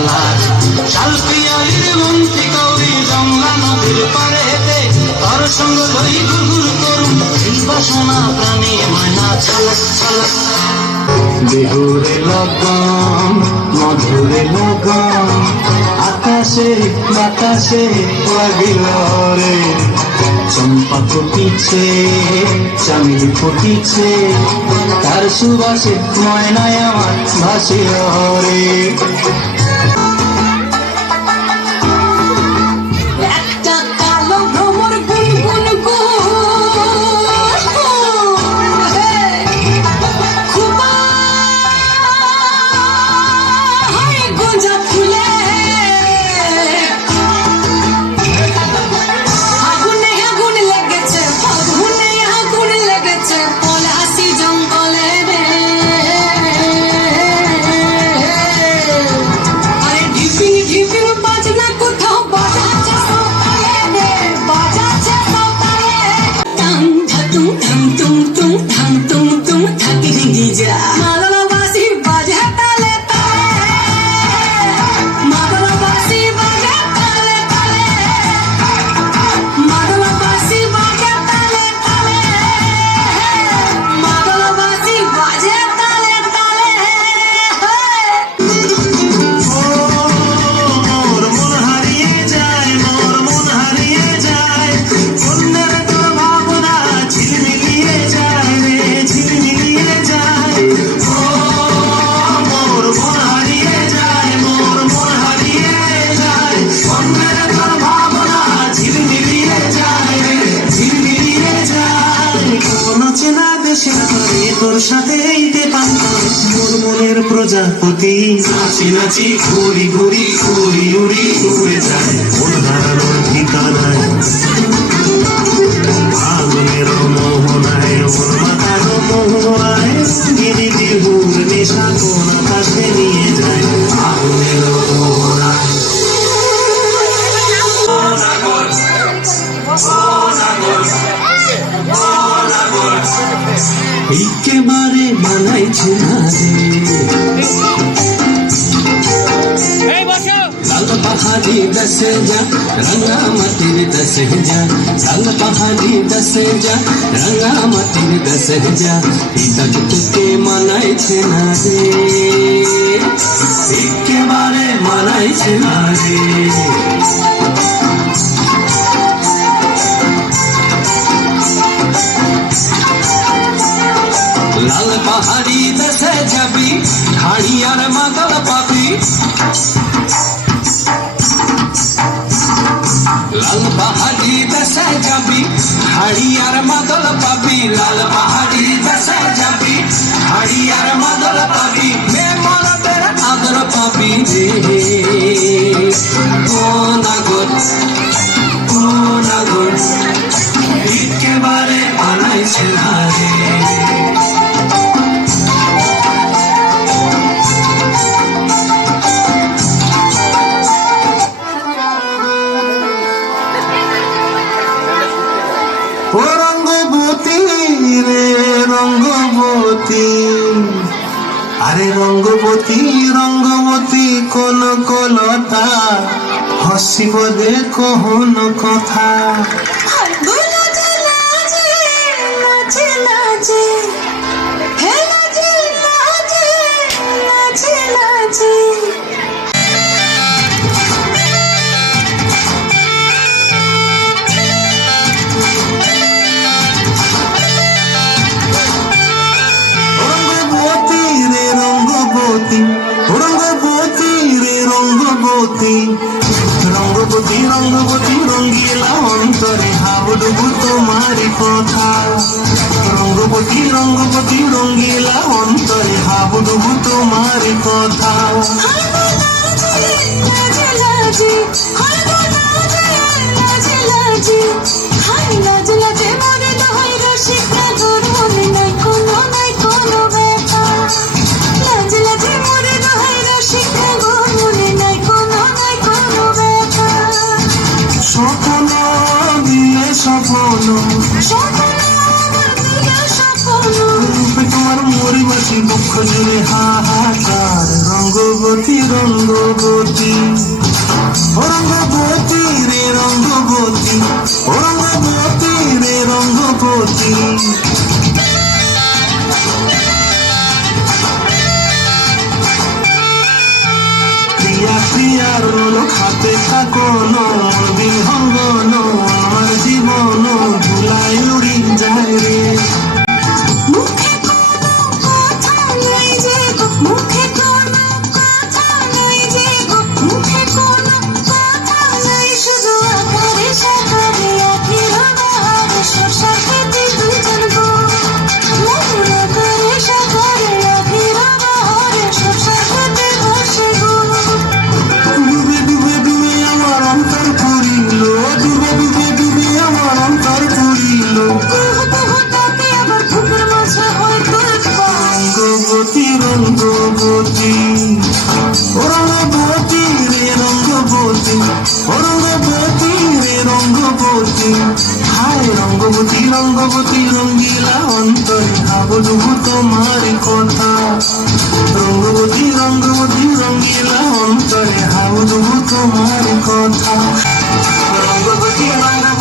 তালাক শালপিয়ালির মন্ত্রী কৌরি জংলা নদীর পারে হেঁটে তার সঙ্গ লই ঘুরঘুর করুন বাসনা প্রাণী ময়না ছলক ছলক বিহুরে লগন মধুরে লগন আকাশে বাতাসে লাগিল রে চম্পা ফুটিছে চামেলি ফুটিছে তার সুবাসে ময়নায় আমার ভাসিল রে তোর সাথে মোর মনের প্রজাপতি নাচি নাচি ঘুরি ঘুরি উড়ি উড়ি উড়ে যায় মন হারানোর ঠিকানায় আগুনের মোহনায় ওর মাথার মোহনায় গিরি বিহুর নেশা কোন আকাশে নিয়ে যায় আগুনের মোহনায় একেবারে মানাইছে না রে লাল পাহাড়ি দশে যা রঙা মাটির দশে যা লাল পাহাড়ি দশে যা রঙা মাটির দশে যা পিতা তোকে মানাইছে না রে একেবারে মানাইছে না রে লাল পাহাড়ি দেশে যাবি হাড়ি আর মাদল পাবি লাল পাহাড়ি দেশে যাবি হাড়ি আর মাদল পাবি লাল পাহাড়ি দেশে যাবি হাড়ি আর মাদল পাবি মে মরদের আদর পাবি রে কোন আগর একেবারে বানাইছে না রে রঙ্গবতী রে রঙ্গবতী আরে রঙ্গবতী রঙ্গবতী কোন কলতা হসিব দে কহন কথা রঙ্গবতী রঙ্গবতী রঙ্গিলা অন্তরে হাবুডুবু তোমারি কথা রঙ্গবতী রঙ্গবতী রঙ্গিলা অন্তরে হাবুডুবু তোমারি কথা তোমার মরিবাসী দুঃখ জুড়ে হাহাকার রঙ রঙ্গবতী রঙ্গবতী ও রঙ্গবতী রে রঙ্গবতী ও রঙ্গবতী রে রঙ্গবতী প্রিয়া প্রিয়ার লোক হাতে থাকো বিহঙ্গন আমার জীবন ভুলাই উড়ি যায় রে মুখে কোনো কথা নাই যে গো, মুখে কোনো কথা নাই যে গো, মুখে কোনো কথা নাই, শুধু আকারে সাকারে একই রঙার শশা খেতে দুজন গো। মধুর আকারে সাকারে একই রঙার শশা খেতে বসে গো। ডুবে ডুবে ডুবে আমার অন্তর পুরিল ডুবে ডুবে ডুবে আমার অন্তর পুরিল কুহু কুহু তাতে আবার বুকের মাঝে হয় তুলপায়। রঙ্গবতী রঙ্গবতী ও রঙ্গবতী রে রঙ্গবতী ও রঙ্গবতী রে রঙ্গবতী হায় রঙ্গবতী রঙ্গবতী রঙ্গিলা অন্তরে ভাবডুবু তোমার কথা রঙ্গবতী রঙ্গবতী রঙ্গিলা অন্তরে হাবডুবু তোমার কথা রঙ্গবতী রঙ্গবতী